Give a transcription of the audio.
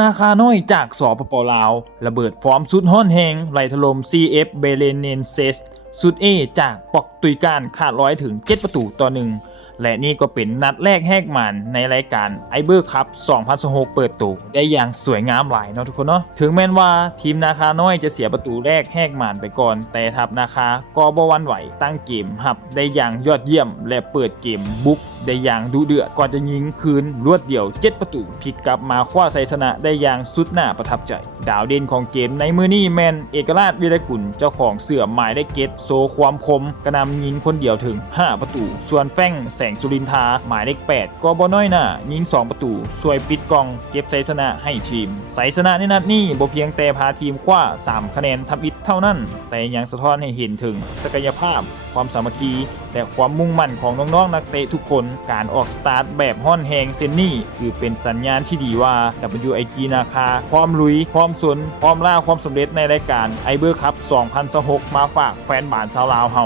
นาคาน้อยจากสปปลาวระเบิดฟอร์มสุดฮ้อนแหงไหลถล่ม CF เบเลเนนเซสสุดเอจากปอกตุยการขาดร้อยถึง7ประตูต่อ1และนี่ก็เป็นนัดแรกแหกมันในรายการไอเบอร์คัพ2016เปิดตัวได้อย่างสวยงามหลายเนาะทุกคนเนาะถึงแม้ว่าทีมนาคาน้อยจะเสียประตูแรกแหกมันไปก่อนแต่ทัพนาคาก็บ่หวั่นไหวตั้งเกมหับได้อย่างยอดเยี่ยมและเปิดเกมบุกได้อย่างดุเดือดก่อนจะยิงคืนรวดเดียว7ประตูพลิกกลับมาคว้าชัยชนะได้อย่างสุดน่าประทับใจดาวเด่นของเกมในมือนี้แมนเอกราชวิรกุลเจ้าของเสื้อหมายได้เกตโซความคมกระนำยิงคนเดียวถึง5ประตูส่วนแฟ้งแสงสุรินทาหมายเลข8ก็บ่น้อยหน้ายิง2ประตูช่วยปิดกองเก็บชัยชนะให้ทีมชัยชนะในนัดนี้บ่เพียงแต่พาทีมคว้า3คะแนนทำอิฐเท่านั้นแต่ยังสะท้อนให้เห็นถึงศักยภาพความสามัคคีและความมุ่งมั่นของน้องๆนักเตะทุกคนการออกสตาร์ทแบบฮ้อนแฮงเซนนี่ถือเป็นสัญญาณที่ดีว่า WIG นาคาพร้อมลุยพร้อมสนพร้อมล่าความสำเร็จในรายการไอเบอร์คัพ2026มาฝากแฟนบ้านชาวลาวเฮา